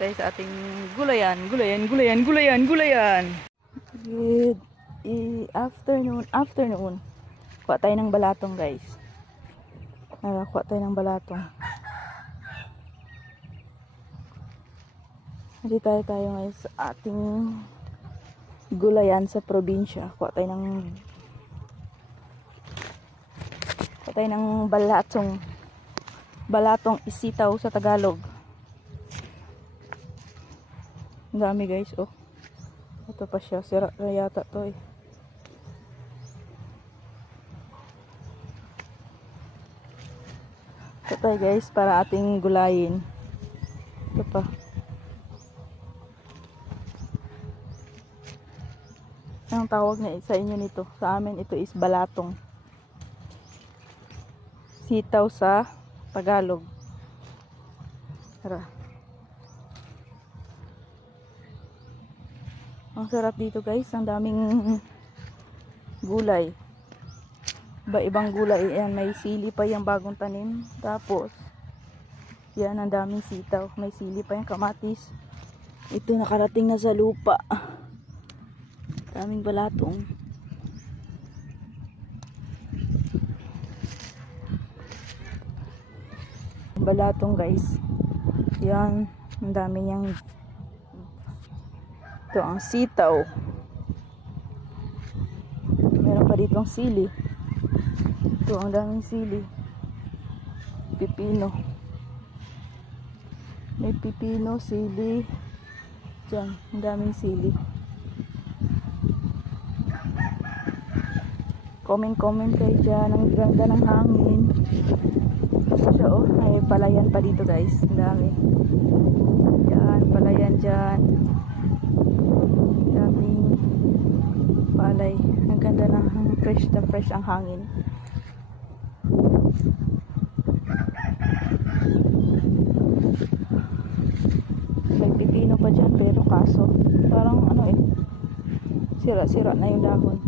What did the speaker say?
tayo sa ating gulayan. Good afternoon. Kuha tayo ng balatong, guys. Kuha tayo ng balatong. Hindi tayo ngayon sa ating gulayan sa probinsya. Kuha tayo ng balatong. Balatong isitaw sa Tagalog. Ang dami, guys, oh. Ito pa siya, sira na yata to eh. Ito tayo, guys, para ating gulayin. Ito pa. Ang tawag na sa inyo nito, sa amin ito is balatong. Sitaw sa Tagalog. Tara. Ang sarap dito, guys. Ang daming gulay. Iba-ibang gulay. Ayan, may sili pa yung bagong tanim. Tapos, yan, ang daming sitaw. May sili pa yung kamatis. Ito nakarating na sa lupa. Daming balatong. Balatong, guys. Yan, ang dami niyang. Ito ang sitaw. Meron pa dito ang sili. Ito ang daming sili. Pipino. May pipino, sili. Diyan, ang daming sili. Comment kayo dyan. Ang ganda ng hangin. So, oh, may palayan pa dito, guys. Ang dami. Yan, palayan dyan. Daming palay. Ang ganda ng fresh na fresh ang hangin. May pipino pa dyan, pero kaso parang ano eh, sira-sira na yung dahon.